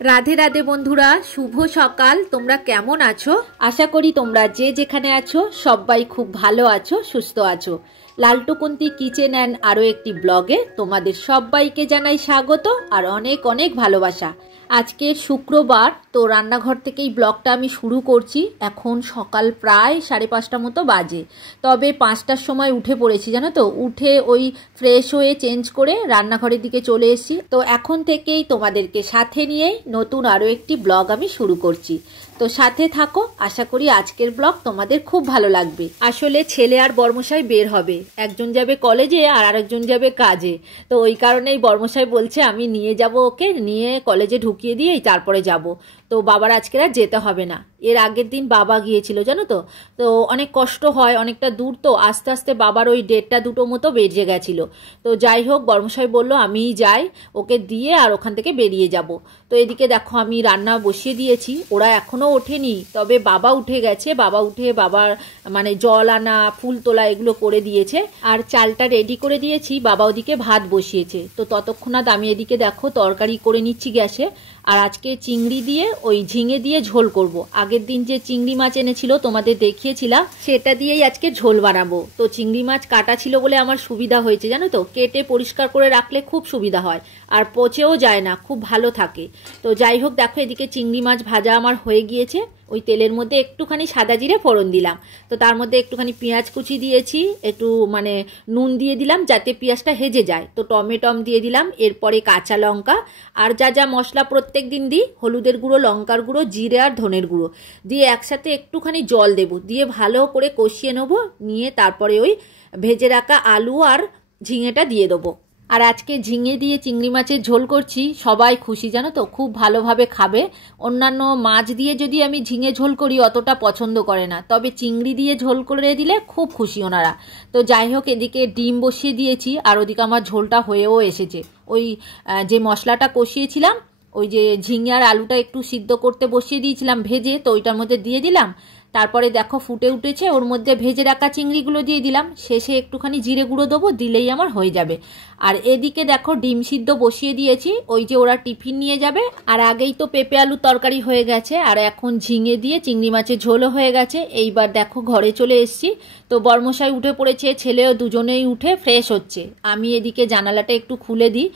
রাধে রাধে বন্ধুরা, শুভ সকাল। তোমরা কেমন আছো? আশা করি তোমরা যে যেখানে আছো সবাই খুব ভালো আছো, সুস্থ আছো। লালটুকুন্তি কিচেন অ্যান্ড আরও একটি ব্লগে তোমাদের সবাইকে জানাই স্বাগত আর অনেক অনেক ভালোবাসা। আজকে শুক্রবার, তো রান্নাঘর থেকেই ব্লগটা আমি শুরু করছি। এখন সকাল প্রায় 5:30 মতো বাজে, তবে 5টার সময় উঠে পড়েছি জানো তো। উঠে ওই ফ্রেশ হয়ে চেঞ্জ করে রান্নাঘরের দিকে চলে এসেছি। তো এখন থেকেই তোমাদেরকে সাথে নিয়ে নতুন আরও একটি ব্লগ আমি শুরু করছি। তো সাথে থাকো, আশা করি আজকের ব্লগ তোমাদের খুব ভালো লাগবে। আসলে ছেলে আর বর্মশাই বের হবে, একজন যাবে কলেজে আর আরেকজন যাবে কাজে। তো ওই কারণেই বর্মশাই বলছে আমি নিয়ে যাব, ওকে নিয়ে কলেজে ঢুকিয়ে দিয়েই তারপরে যাব। তো বাবার আজকে আর যেতে হবে না। এর আগের দিন বাবা গিয়েছিল জানো তো। তো অনেক কষ্ট হয়, অনেকটা দূর, তো আস্তে আস্তে বাবার ওই 1:30-2টো মতো বেজে গেছিলো। তো যাই হোক, বর্মশাই বলল আমিই যাই, ওকে দিয়ে আর ওখান থেকে বেরিয়ে যাব। তো এদিকে দেখো আমি রান্না বসিয়ে দিয়েছি, ওরা এখনও ওঠেনি, তবে বাবা উঠে গেছে। বাবা উঠে বাবার মানে জল আনা, ফুল তোলা এগুলো করে দিয়েছে, আর চালটা রেডি করে দিয়েছি। বাবা ওদিকে ভাত বসিয়েছে। তো ততক্ষণাৎ আমি এদিকে দেখো তরকারি করে নিচ্ছি গ্যাসে। আর আজকে চিংড়ি দিয়ে ওই ঝিঙে দিয়ে ঝোল করব। আগের দিন যে চিংড়ি মাছ এনেছিল তোমাদের দেখিয়েছিলাম, সেটা দিয়েই আজকে ঝোল বানাবো। তো চিংড়ি মাছ কাটা ছিল বলে আমার সুবিধা হয়েছে জানো তো, কেটে পরিষ্কার করে রাখলে খুব সুবিধা হয়, আর পচেও যায় না, খুব ভালো থাকে। তো যাই হোক দেখো এদিকে চিংড়ি মাছ ভাজা আমার হয়ে গিয়েছে। ওই তেলের মধ্যে একটুখানি সাদা জিরে ফোড়ন দিলাম, তো তার মধ্যে একটুখানি পেঁয়াজ কুচি দিয়েছি, একটু মানে নুন দিয়ে দিলাম যাতে পেঁয়াজটা হেজে যায়। তো টমেটম দিয়ে দিলাম, এরপরে কাঁচা লঙ্কা আর যা যা মশলা প্রত্যেক দিন দিই, হলুদের গুঁড়ো, লঙ্কার গুঁড়ো, জিরে আর ধনের গুঁড়ো দিয়ে একসাথে একটুখানি জল দেবো, দিয়ে ভালো করে কষিয়ে নেবো। নিয়ে তারপরে ওই ভেজে রাখা আলু আর ঝিঙেটা দিয়ে দেবো। আর আজকে ঝিঙে দিয়ে চিংড়ি মাছের ঝোল করছি, সবাই খুশি জানো তো, খুব ভালোভাবে খাবে। অন্যান্য মাছ দিয়ে যদি আমি ঝিঙে ঝোল করি অতটা পছন্দ করে না, তবে চিংড়ি দিয়ে ঝোল করে দিলে খুব খুশি ওনারা। তো যাই হোক এদিকে ডিম বসিয়ে দিয়েছি, আর ওদিকে আমার ঝোলটা হয়েও এসেছে। ওই যে মশলাটা কষিয়েছিলাম, ওই যে ঝিঙে আর আলুটা একটু সিদ্ধ করতে বসিয়ে দিয়েছিলাম ভেজে, তো ওইটার মধ্যে দিয়ে দিলাম। তারপরে দেখো ফুটে উঠেছে, ওর মধ্যে ভেজে রাখা চিংড়িগুলো দিয়ে দিলাম। শেষে একটুখানি জিরে গুঁড়ো দেবো, দিলেই আমার হয়ে যাবে। আর এদিকে দেখো ডিম সিদ্ধ বসিয়ে দিয়েছি, ওই যে ওরা টিফিন নিয়ে যাবে। আর আগেই তো পেঁপে আলুর তরকারি হয়ে গেছে, আর এখন ঝিঙে দিয়ে চিংড়ি মাছের ঝোলও হয়ে গেছে। এইবার দেখো ঘরে চলে এসেছি। তো বর্মশাই উঠে পড়েছে, ছেলেও দুজনেই উঠে ফ্রেশ হচ্ছে। আমি এদিকে জানালাটা একটু খুলে দিই,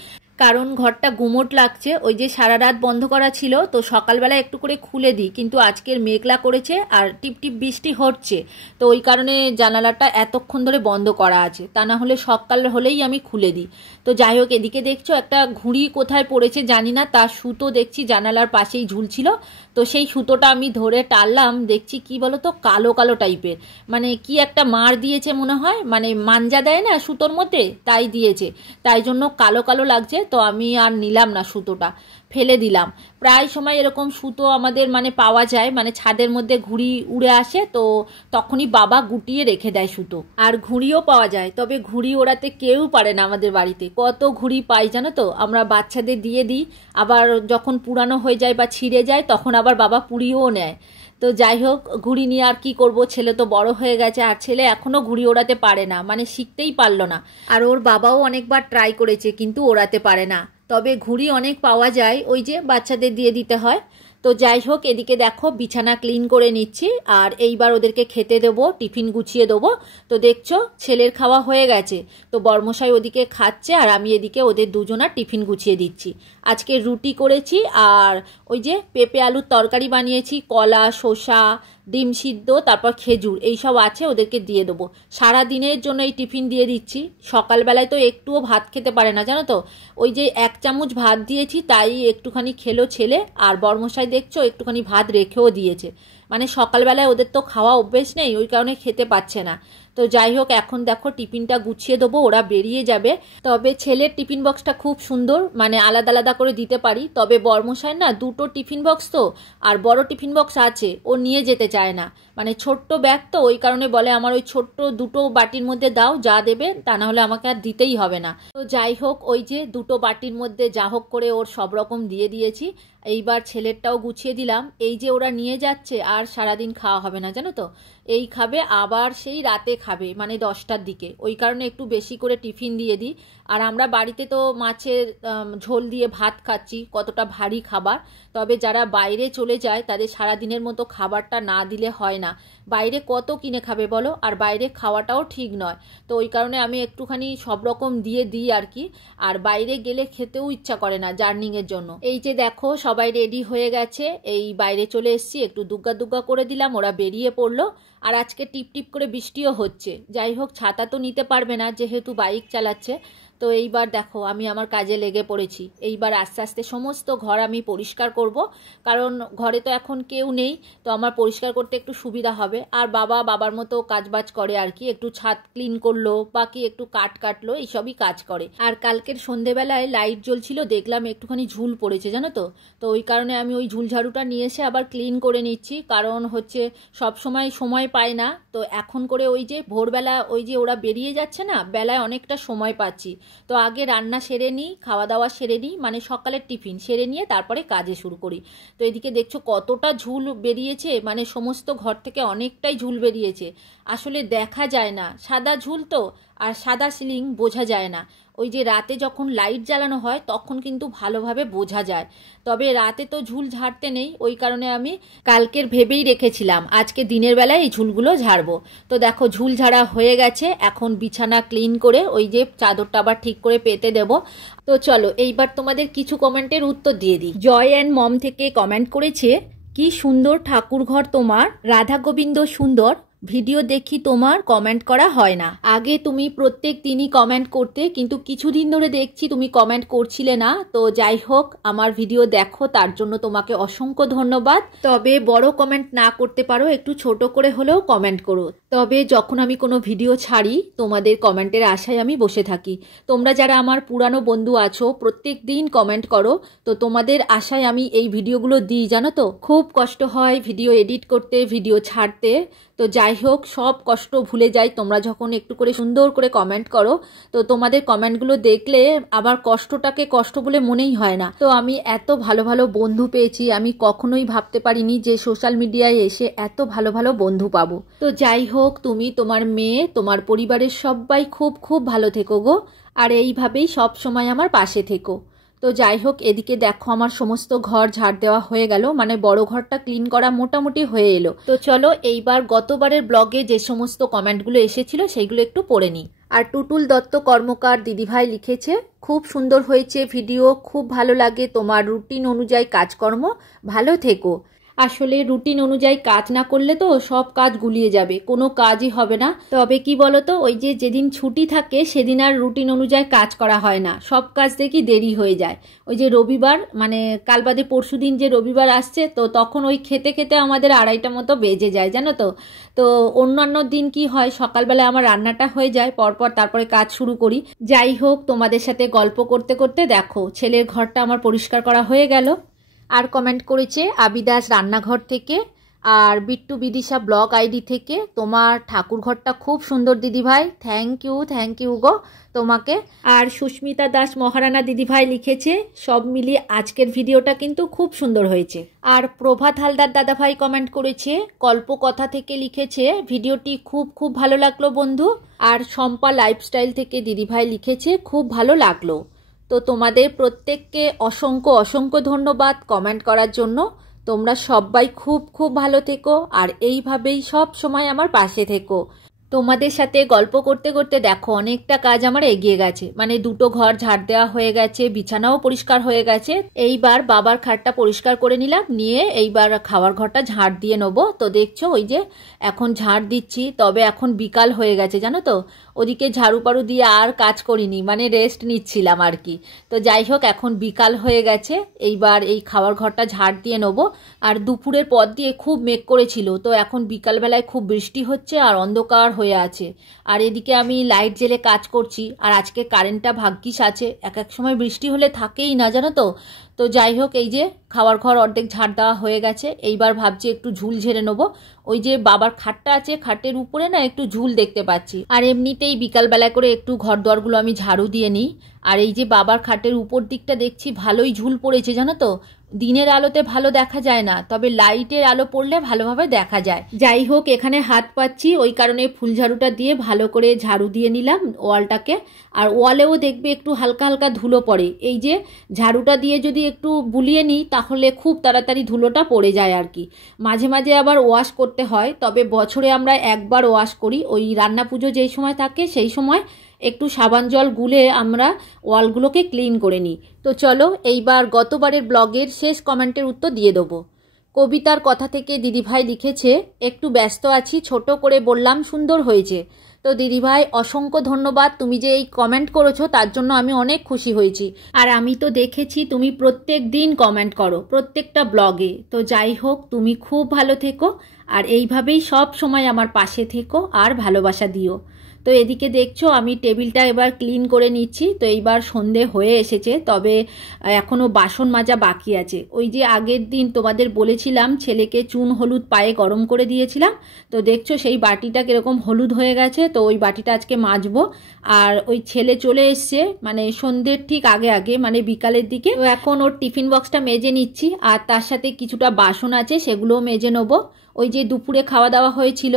কারণ ঘরটা গুমোট লাগছে। ওই যে সারা রাত বন্ধ করা ছিল, তো সকালবেলা একটু করে খুলে দিই, কিন্তু আজকের মেঘলা করেছে আর টিপটিপ বৃষ্টি হচ্ছে, তো ওই কারণে জানালাটা এতক্ষণ ধরে বন্ধ করা আছে, তা না হলে সকাল হলেই আমি খুলে দিই। তো যাই হোক এদিকে দেখছো একটা ঘুড়ি কোথায় পড়েছে জানি না, তার সুতো দেখছি জানালার পাশেই ঝুলছিল। তো সেই সুতোটা আমি ধরে টানলাম, দেখছি কি বলো তো, কালো কালো টাইপের, মানে কি একটা মার দিয়েছে মনে হয়, মানে মাঞ্জা দেয় না সুতোর মধ্যে, তাই দিয়েছে, তাই জন্য কালো কালো লাগছে। তো আমি আর নিলাম না, সুতোটা ফেলে দিলাম। প্রায় সময় এরকম সুতো আমাদের মানে পাওয়া যায়, মানে ছাদের মধ্যে ঘুড়ি উড়ে আসে, তো তখনই বাবা গুটিয়ে রেখে দেয় সুতো। আর ঘুড়িও পাওয়া যায়, তবে ঘুড়ি ওড়াতে কেউ পারে না আমাদের বাড়িতে। কত ঘুড়ি পাই জানো তো, আমরা বাচ্চাদের দিয়ে দিই, আবার যখন পুরানো হয়ে যায় বা ছিঁড়ে যায় তখন আবার বাবা পুড়িয়েও নেয়। তো যাই হোক ঘুড়ি নিয়ে আর কি করব, ছেলে তো বড় হয়ে গেছে, আর ছেলে এখনো ঘুড়ি ওড়াতে পারে না, মানে শিখতেই পারলো না। আর ওর বাবাও অনেকবার ট্রাই করেছে কিন্তু ওড়াতে পারে না। তবে ঘুড়ি অনেক পাওয়া যায়, ওই যে বাচ্চাদের দিয়ে দিতে হয়। তো যাই হোক এদিকে দেখো বিছানা ক্লিন করে নিচ্ছি, আর এইবার ওদেরকে খেতে দেবো, টিফিন গুছিয়ে দেবো। তো দেখছো ছেলের খাওয়া হয়ে গেছে, তো বর্মশাই ওদিকে খাচ্ছে আর আমি এদিকে ওদের দুজনার টিফিন গুছিয়ে দিচ্ছি। আজকে রুটি করেছি, আর ওই যে পেঁপে আলুর তরকারি বানিয়েছি, কলা, শসা, ডিম সিদ্ধ, তারপর খেজুর, এইসব আছে, ওদেরকে দিয়ে দেবো। সারা দিনের জন্য এই টিফিন দিয়ে দিচ্ছি। সকালবেলায় তো একটুও ভাত খেতে পারে না জানো তো, ওই যে 1 চামচ ভাত দিয়েছি তাই একটুখানি খেলো ছেলে, আর বর্মশাই দেখছো একটুখানি ভাত রেখেও দিয়েছে, মানে সকালবেলায় ওদের তো খাওয়া অভ্যেস নেই, ওই কারণে খেতে পাচ্ছে না। তো যাই হোক এখন দেখো টিফিনটা গুছিয়ে দেবো, ওরা বেরিয়ে যাবে। তবে ছেলের টিফিন বক্সটা খুব সুন্দর, মানে আলাদা আলাদা করে দিতে পারি, তবে বর্মশাই না 2টো টিফিন বক্স তো, আর বড় টিফিন বক্স আছে, ও নিয়ে যেতে চায় না, মানে ছোট্ট ব্যাগ তো, ওই কারণে বলে আমার ওই ছোট্ট 2টো বাটির মধ্যে দাও, যা দেবে, তা না হলে আমাকে আর দিতেই হবে না। তো যাই হোক ওই যে 2টো বাটির মধ্যে যা হোক করে ওর সব রকম দিয়ে দিয়েছি। এইবার ছেলেরটাও গুছিয়ে দিলাম। এই যে ওরা নিয়ে যাচ্ছে আর সারাদিন খাওয়া হবে না জানো তো, এই খাবে, আবার সেই রাতে খাবে, মানে 10টার দিকে। ওই কারণে একটু বেশি করে টিফিন দিয়ে দিই। আর আমরা বাড়িতে তো মাছের ঝোল দিয়ে ভাত খাচ্ছি, কতটা ভারী খাবার। তবে যারা বাইরে চলে যায় তাদের সারাদিনের মতো খাবারটা না দিলে হয় না। বাইরে কত কিনে খাবে বলো, আর বাইরে খাওয়াটাও ঠিক নয়। তো ওই কারণে আমি একটুখানি সব রকম দিয়ে দিই আর কি। আর বাইরে গেলে খেতেও ইচ্ছা করে না জার্নিংয়ের জন্য। এই যে দেখো সবাই রেডি হয়ে গেছে, এই বাইরে চলে এসেছি, একটু দুগ্গা দুগ্গা করে দিলাম, ওরা বেরিয়ে পড়লো। আর আজকে টিপ টিপ করে বৃষ্টিও হচ্ছে। যাই হোক, ছাতা তো নিতে পারবে না যেহেতু বাইক চালাচ্ছে। তো এইবার দেখো আমি আমার কাজে লেগে পড়েছি। এইবার আস্তে আস্তে সমস্ত ঘর আমি পরিষ্কার করব, কারণ ঘরে তো এখন কেউ নেই, তো আমার পরিষ্কার করতে একটু সুবিধা হবে। আর বাবার মতো কাজবাজ করে আর কি, একটু ছাদ ক্লিন করলো, বাকি একটু কাটলো, এইসবই কাজ করে। আর কালকের সন্ধেবেলায় লাইট জ্বলছিল, দেখলাম একটুখানি ঝুল পড়েছে জানো তো। তো ওই কারণে আমি ওই ঝুল ঝাড়ুটা নিয়ে এসে আবার ক্লিন করে নিচ্ছি, কারণ হচ্ছে সব সময় পায় না। তো এখন করে ওই যে ভোরবেলা ওই যে ওরা বেরিয়ে যাচ্ছে না, বেলায় অনেকটা সময় পাচ্ছি। তো আগে রান্না সেরে নিই, খাওয়া দাওয়া সেরে নিই, মানে সকালের টিফিন সেরে নিয়ে তারপরে কাজে শুরু করি। তো এদিকে দেখছো কতটা ঝুল বেরিয়েছে, মানে সমস্ত ঘর থেকে অনেকটাই ঝুল বেরিয়েছে। আসলে দেখা যায় না, সাদা ঝুল তো, আর সাদা সিলিং বোঝা যায় না। ওই যে রাতে যখন লাইট জ্বালানো হয় তখন কিন্তু ভালোভাবে বোঝা যায়। তবে রাতে তো ঝুল ঝাড়তে নেই, ওই কারণে আমি কালকের ভেবেই রেখেছিলাম আজকে দিনের বেলায় এই ঝুলগুলো ঝাড়বো। তো দেখো ঝুল ঝাড়া হয়ে গেছে, এখন বিছানা ক্লিন করে ওই যে চাদরটা আবার ঠিক করে পেতে দেব। তো চলো এইবার তোমাদের কিছু কমেন্টের উত্তর দিয়ে দিই। জয় অ্যান্ড মম থেকে কমেন্ট করেছে, কি সুন্দর ঠাকুর ঘর তোমার, রাধা গোবিন্দ সুন্দর, ভিডিও দেখি তোমার কমেন্ট করা হয় না। আগে তুমি প্রত্যেক দিনই কমেন্ট করতে, কিন্তু কিছুদিন ধরে দেখছি তুমি কমেন্ট করছিলে না। তো যাই হোক, আমার ভিডিও দেখো তার জন্য তোমাকে অসংখ্য ধন্যবাদ। তবে বড় কমেন্ট না করতে পারো, একটু ছোট করে হলেও কমেন্ট করো। তবে যখন আমি কোনো ভিডিও ছাড়ি তোমাদের কমেন্টের আশায় আমি বসে থাকি। তোমরা যারা আমার পুরানো বন্ধু আছো প্রত্যেক দিন কমেন্ট করো, তো তোমাদের আশায় আমি এই ভিডিওগুলো দিই জানো তো। খুব কষ্ট হয় ভিডিও এডিট করতে, ভিডিও ছাড়তে। তো যাই হোক, সব কষ্ট ভুলে যাই তোমরা যখন একটু করে সুন্দর করে কমেন্ট করো। তো তোমাদের কমেন্টগুলো দেখলে আবার কষ্টটাকে কষ্ট বলে মনেই হয় না। তো আমি এত ভালো ভালো বন্ধু পেয়েছি, আমি কখনোই ভাবতে পারিনি যে সোশ্যাল মিডিয়ায় এসে এত ভালো ভালো বন্ধু পাবো। তো যাই হোক, তুমি, তোমার মেয়ে, তোমার পরিবারের সবাই খুব খুব ভালো থেকো গো, আর এইভাবেই সব সময় আমার পাশে থেকো। তো যাই হোক, এদিকে দেখো আমার সমস্ত ঘর ঝাড় দেওয়া হয়ে গেল, মানে বড় ঘরটা ক্লিন করা মোটামুটি হয়ে এলো। তো চলো এইবার গতবারের ব্লগে যে সমস্ত কমেন্টগুলো এসেছিল সেইগুলো একটু পড়ে নিই। আর টুটুল দত্ত কর্মকার দিদিভাই লিখেছে, খুব সুন্দর হয়েছে ভিডিও, খুব ভালো লাগে তোমার রুটিন অনুযায়ী কাজকর্ম, ভালো থেকো। আসলে রুটিন অনুযায়ী কাজ না করলে তো সব কাজ গুলিয়ে যাবে, কোনো কাজই হবে না। তবে কি বলতো, ওই যে যেদিন ছুটি থাকে সেদিন আর রুটিন অনুযায়ী কাজ করা হয় না, সব কাজ দেখি দেরি হয়ে যায়। ওই যে রবিবার, মানে কাল বাদে পরশু দিন যে রবিবার আসছে, তো তখন ওই খেতে খেতে আমাদের 2:30 মতো বেজে যায় জানো তো। তো অন্যান্য দিন কি হয়, সকালবেলা আমার রান্নাটা হয়ে যায়, পরপর তারপরে কাজ শুরু করি। যাই হোক, তোমাদের সাথে গল্প করতে করতে দেখো ছেলের ঘরটা আমার পরিষ্কার করা হয়ে গেল। আর কমেন্ট করেছে আবিদাস রান্নাঘর থেকে, আর বিট্টু বিদিশা ব্লগ আইডি থেকে, তোমার ঠাকুর ঘরটা খুব সুন্দর দিদিভাই, থ্যাংক ইউ গো তোমাকে। আর সুস্মিতা দাস মহারানা দিদিভাই লিখেছে, সব মিলিয়ে আজকের ভিডিওটা কিন্তু খুব সুন্দর হয়েছে। আর প্রভাত হালদার দাদাভাই কমেন্ট করেছে, কল্পকথা থেকে লিখেছে, ভিডিওটি খুব খুব ভালো লাগলো বন্ধু। আর শম্পা লাইফস্টাইল থেকে দিদিভাই লিখেছে, খুব ভালো লাগলো। তো তোমাদের প্রত্যেককে অসংখ্য ধন্যবাদ কমেন্ট করার জন্য। তোমরা সবাই খুব খুব ভালো থেকো, আর এইভাবেই সব সময় আমার পাশে থেকো। তোমাদের সাথে গল্প করতে করতে দেখো অনেকটা কাজ আমার এগিয়ে গেছে, মানে 2টো ঘর ঝাড় দেওয়া হয়ে গেছে, বিছানাও পরিষ্কার হয়ে গেছে। এইবার বাবার খাটটা পরিষ্কার করে নিলাম, নিয়ে এইবার খাওয়ার ঘরটা ঝাড় দিয়ে নেবো। তো দেখছো ওই যে এখন ঝাড় দিচ্ছি, তবে এখন বিকাল হয়ে গেছে জানো তো। ওদিকে ঝাড়ু পাড়ু দিয়ে আর কাজ করিনি, মানে রেস্ট নিচ্ছিলাম আর কি। তো যাই হোক, এখন বিকাল হয়ে গেছে, এইবার এই খাওয়ার ঘরটা ঝাড় দিয়ে নেবো। আর দুপুরের পর দিয়ে খুব মেঘ করেছিল, তো এখন বিকালবেলায় খুব বৃষ্টি হচ্ছে আর অন্ধকার হয়ে আছে। আর এদিকে আমি লাইট জেলে কাজ করছি, আর আজকে কারেন্টটা ভাগ্যিস আছে, এক এক সময় বৃষ্টি হলে থাকেই না জানো তো। তো যাই হোক, এই যে খাওয়ার ঘর অর্ধেক ঝাড় দেওয়া হয়ে গেছে, এইবার ভাবছি একটু ঝুল ঝেড়ে নেবো। ওই যে বাবার খাটটা আছে, খাটের উপরে না একটু ঝুল দেখতে পাচ্ছি। আর এমনিতেই বিকালবেলা করে একটু ঘর দোয়ারগুলো আমি ঝাড়ু দিয়ে নিই। আর এই যে বাবার খাটের উপর দিকটা দেখছি ভালোই ঝুল পড়েছে জানো তো, দিনের আলোতে ভালো দেখা যায় না, তবে লাইটের আলো পড়লে ভালোভাবে দেখা যায়। যাই হোক, এখানে হাত পাচ্ছি, ওই কারণে ফুল ঝাড়ুটা দিয়ে ভালো করে ঝাড়ু দিয়ে নিলাম ওয়ালটাকে। আর ওয়ালেও দেখবে একটু হালকা হালকা ধুলো পড়ে, এই যে ঝাড়ুটা দিয়ে যদি একটু বুলিয়ে নিই তাহলে খুব তাড়াতাড়ি ধুলোটা পড়ে যায় আর কি। মাঝে মাঝে আবার ওয়াশ করতে হয়, তবে বছরে আমরা একবার ওয়াশ করি, ওই রান্না পুজো যেই সময় থাকে সেই সময় একটু সাবান জল গুলে আমরা ওয়ালগুলোকে ক্লিন করে নিই। তো চলো এইবার গতবারের ব্লগের শেষ কমেন্টের উত্তর দিয়ে দেবো। কবিতার কথা থেকে দিদিভাই লিখেছে, একটু ব্যস্ত আছি, ছোট করে বললাম সুন্দর হয়েছে। তো দিদিভাই অসংখ্য ধন্যবাদ, তুমি যে এই কমেন্ট করেছো তার জন্য আমি অনেক খুশি হয়েছি। আর আমি তো দেখেছি তুমি প্রত্যেক দিন কমেন্ট করো প্রত্যেকটা ব্লগে। তো যাই হোক, তুমি খুব ভালো থেকো আর এইভাবেই সব সময় আমার পাশে থেকো আর ভালোবাসা দিও। তো এদিকে দেখছো আমি টেবিলটা এবার ক্লিন করে নিচ্ছি। তো এইবার সন্ধে হয়ে এসেছে, তবে এখনও বাসন মাজা বাকি আছে। ওই যে আগের দিন তোমাদের বলেছিলাম ছেলেকে চুন হলুদ পায়ে গরম করে দিয়েছিলাম, তো দেখছো সেই বাটিটা কীরকম হলুদ হয়ে গেছে। তো ওই বাটিটা আজকে মাজবো। আর ওই ছেলে চলে এসছে মানে সন্ধ্যের ঠিক আগে আগে, মানে বিকালের দিকে। তো এখন ওর টিফিন বক্সটা মেজে নিচ্ছি, আর তার সাথে কিছুটা বাসন আছে সেগুলোও মেজে নেবো। ওই যে দুপুরে খাওয়া দাওয়া হয়েছিল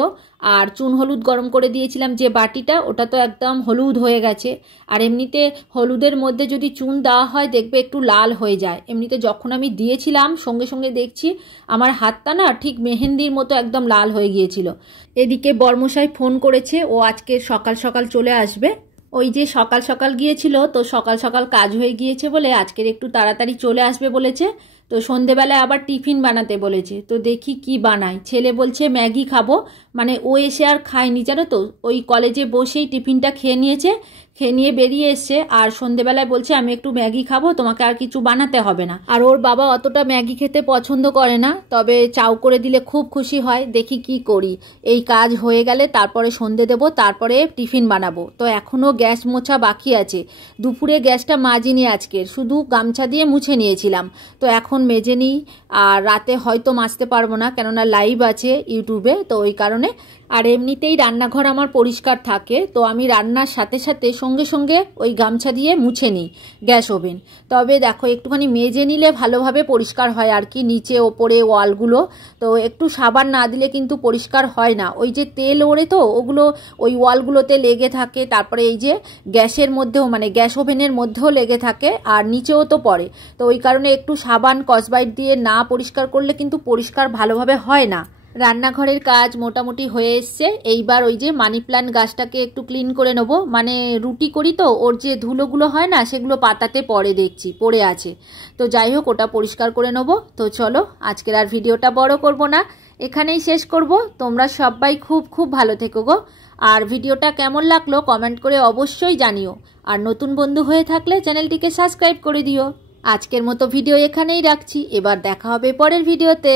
আর চুন হলুদ গরম করে দিয়েছিলাম যে বাটিটা, ওটা তো একদম হলুদ হয়ে গেছে। আর এমনিতে হলুদের মধ্যে যদি চুন দেওয়া হয় দেখবে একটু লাল হয়ে যায়। এমনিতে যখন আমি দিয়েছিলাম সঙ্গে সঙ্গে দেখছি আমার হাতটা না ঠিক মেহেন্দির মতো একদম লাল হয়ে গিয়েছিল। এদিকে বর্মশাই ফোন করেছে, ও আজকে সকাল সকাল চলে আসবে। ওই যে সকাল সকাল গিয়েছিল, তো সকাল সকাল কাজ হয়ে গিয়েছে বলে আজকের একটু তাড়াতাড়ি চলে আসবে বলেছে। তো সন্ধেবেলায় আবার টিফিন বানাতে বলেছে, তো দেখি কি বানাই। ছেলে বলছে ম্যাগি খাবো, মানে ও এসে আর খায়নি জানো তো, ওই কলেজে বসেই টিফিনটা খেয়ে নিয়েছে, খেয়ে নিয়ে বেরিয়ে এসছে। আর সন্ধেবেলায় বলছে আমি একটু ম্যাগি খাবো, তোমাকে আর কিছু বানাতে হবে না। আর ওর বাবা অতটা ম্যাগি খেতে পছন্দ করে না, তবে চাউ করে দিলে খুব খুশি হয়। দেখি কি করি, এই কাজ হয়ে গেলে তারপরে সন্ধে দেবো, তারপরে টিফিন বানাবো। তো এখনও গ্যাস মোছা বাকি আছে, দুপুরে গ্যাসটা মাজিনি আজকের, শুধু গামছা দিয়ে মুছে নিয়েছিলাম। তো এখন মেজে নিই, আর রাতে হয়তো মাজতে পারবো না, কেননা লাইভ আছে ইউটিউবে, তো ওই কারণে। আর এমনিতেই রান্নাঘর আমার পরিষ্কার থাকে, তো আমি রান্নার সাথে সাথে সঙ্গে সঙ্গে ওই গামছা দিয়ে মুছে নিই গ্যাস ওভেন। তবে দেখো একটুখানি মেজে নিলে ভালোভাবে পরিষ্কার হয় আর কি, নিচে ওপরে ওয়ালগুলো। তো একটু সাবান না দিলে কিন্তু পরিষ্কার হয় না, ওই যে তেল ওড়ে তো ওগুলো ওই ওয়ালগুলোতে লেগে থাকে। তারপরে এই যে গ্যাসের মধ্যেও মানে গ্যাস ওভেনের মধ্যেও লেগে থাকে, আর নিচেও তো পড়ে। তো ওই কারণে একটু সাবান স্কচব্রাইট দিয়ে না পরিষ্কার করলে কিন্তু পরিষ্কার ভালোভাবে হয় না। রান্নাঘরের কাজ মোটামুটি হয়ে এসছে। এইবার ওই যে মানি প্ল্যান্ট গাছটাকে একটু ক্লিন করে নেবো, মানে রুটি করি তো ওর যে ধুলোগুলো হয় না সেগুলো পাতাতে দেখছি পড়ে আছে। তো যাই হোক, ওটা পরিষ্কার করে নেবো। তো চলো আজকের আর ভিডিওটা বড় করব না, এখানেই শেষ করব। তোমরা সবাই খুব খুব ভালো থেকো গো। আর ভিডিওটা কেমন লাগলো কমেন্ট করে অবশ্যই জানিও। আর নতুন বন্ধু হয়ে থাকলে চ্যানেলটিকে সাবস্ক্রাইব করে দিও। আজকের মতো ভিডিও এখানেই রাখছি, এবার দেখা হবে পরের ভিডিওতে।